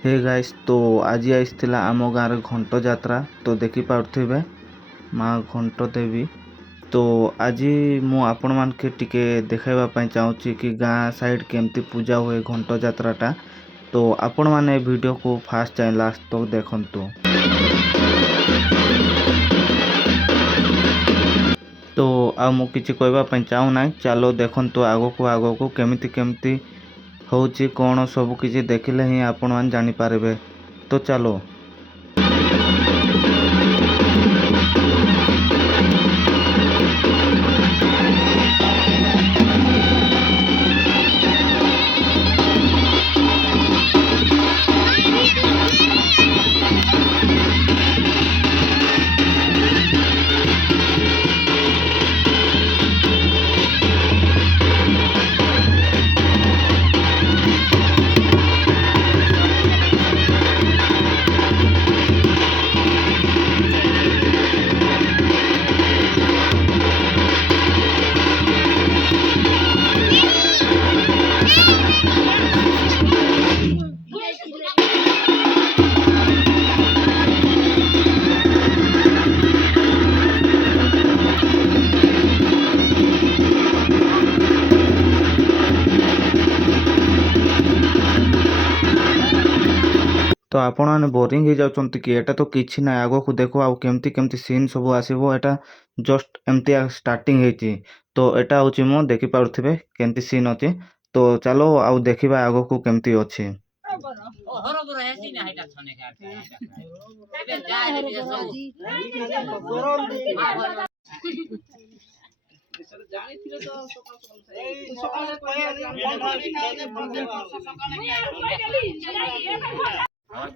Hey guys तो आज आइसथिला आम गाँव घंट जात्रा तो देखि पारुथिबे माँ घंट देवी। तो आज मु आपण मानके टिके देखाइबा पई चाहूची कि गाँ साइड केमती पूजा हुए घंट जात्राटा। तो आपण माने वीडियो को फास्ट चाहे लास्ट तक देखंतु। तो आ मु किछि कहबा पई चाहू ना, चलो देखंतु आगो को केमिति केमिति होची कौन सब किछि देखिले ही आपण मान जानि पारबे। तो चलो तो आपण माने बोरिंग हो जाउछंती कि एटा तो किछि ना आगो को देखो आ केमती केमती सीन सब आसीबो। एटा जस्ट एमती स्टार्टिंग हेची। तो एटा होची मो देखि पारुथिबे केमती सीन अछि। तो चलो आ देखिबा आगो को केमती अछि।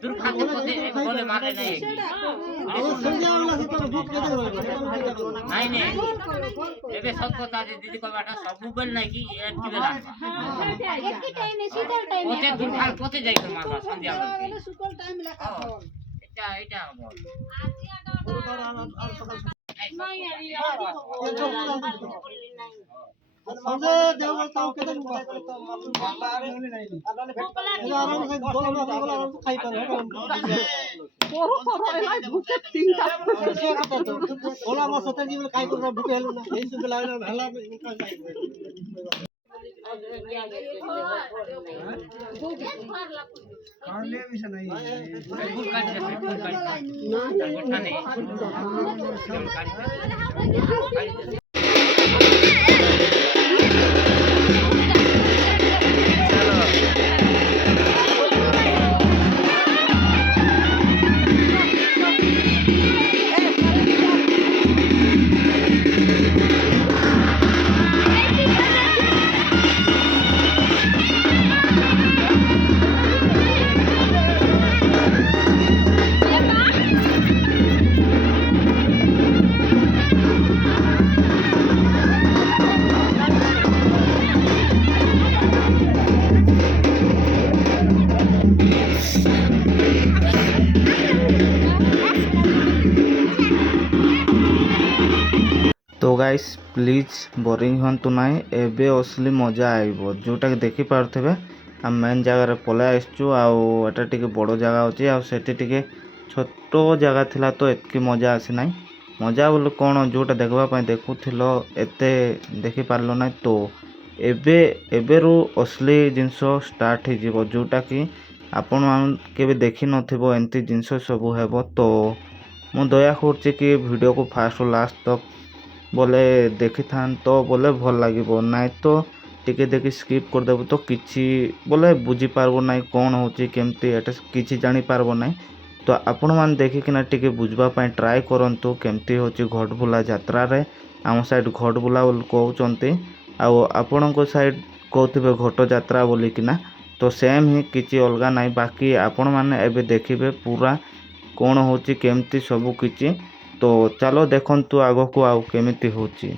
दुर्भाग्य पते बोले मारे नहीं नहीं नहीं एबे सब पता जे दीदी को बाटा सब बेल नहीं कि एटकी बेला एटकी टाइम में सीधर टाइम में पते दुर्भाग्य पते जाई के मारबा संध्या बेला सुकल टाइम लगा एटा हो नहीं संजय देव बोलता हूं केदन आराम से बोलो ना आराम से खाई पर ओहो भाई भूखे तीनटा बोला म सतर जी खाई कर भूखे हेलो ना यही से लागला भला इनका खाई खाने भी से नहीं फूल काट गोटा नहीं तो गाइस प्लीज बोरिंग हंतु नाई। एबे असली मजा आइबो जोटा कि देखि पारथेबे। आ मेन जगह रे पले आइछु आ एटा टिके बड़ो जगह होची आ सेठी टिके छोटो जगह थिला तो एतकी मजा आसी नाई। मजा बोले कोन जोटा देखबा पई देखुथिलो एते देखि पारलो नाई। तो एबे एबेरु असली जिंसो स्टार्ट हे जिवो जोटा कि आपण मान केबे देखि नथिबो एंती जिंसो सब हेबो। तो मु दया करछि कि वीडियो को फास्ट लास्ट तक बोले देखि थान तो बोले भल लागिबो नाइ तो टिके देखि स्किप कर देबो तो किछि बोले बुझी पारबो नाइ कोन होची केमती एटा किछि जानि पारबो नाइ। तो आपण मान देखि किना टिके बुझबा पई ट्राई करंतु केमती होची घोटबुला यात्रा रे। आम साइड घोटबुला बोल कहउचंती आ आपण को साइड कहथिबे घोट यात्रा बोली किना। तो सेम ही किछि अलगा नाइ। बाकी आपण माने एबे देखिबे पूरा कोन होची केमती सब किछि। तो चलो देखंतु आगो को आउ केमिति होची।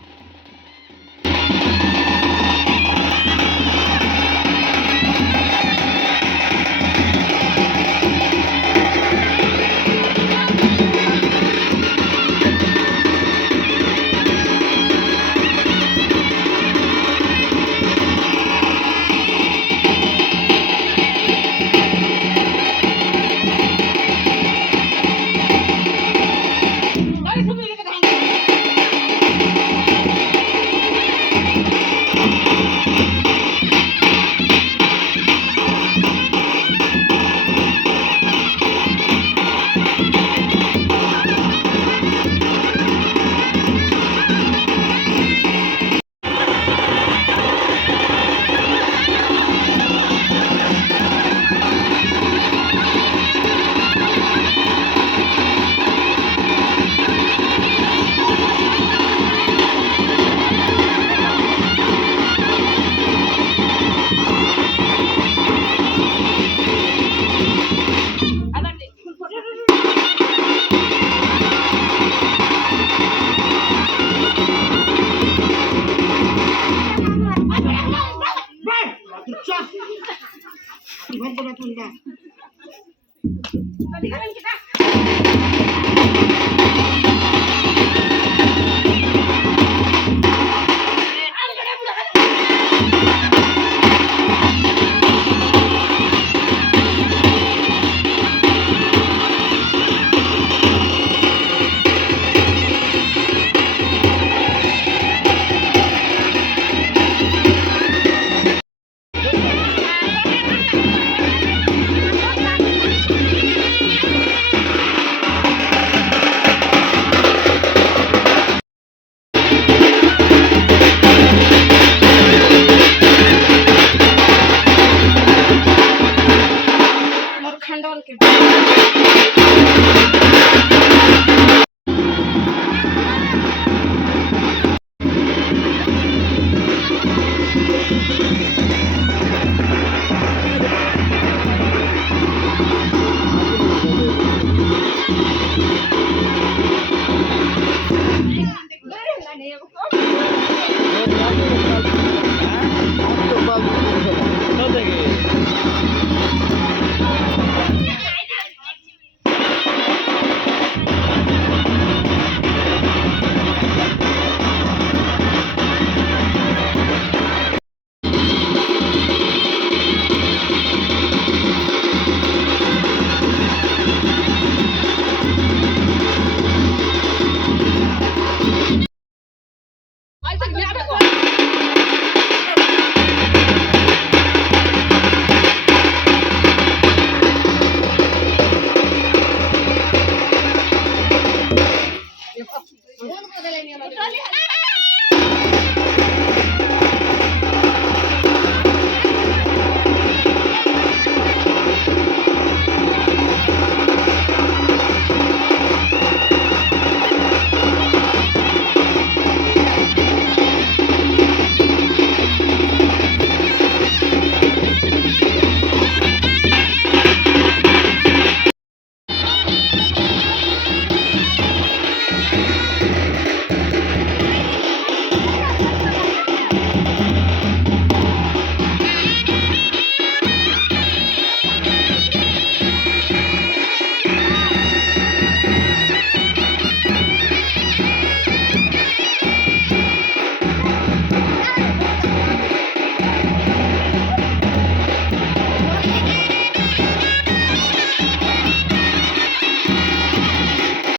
সুন্দর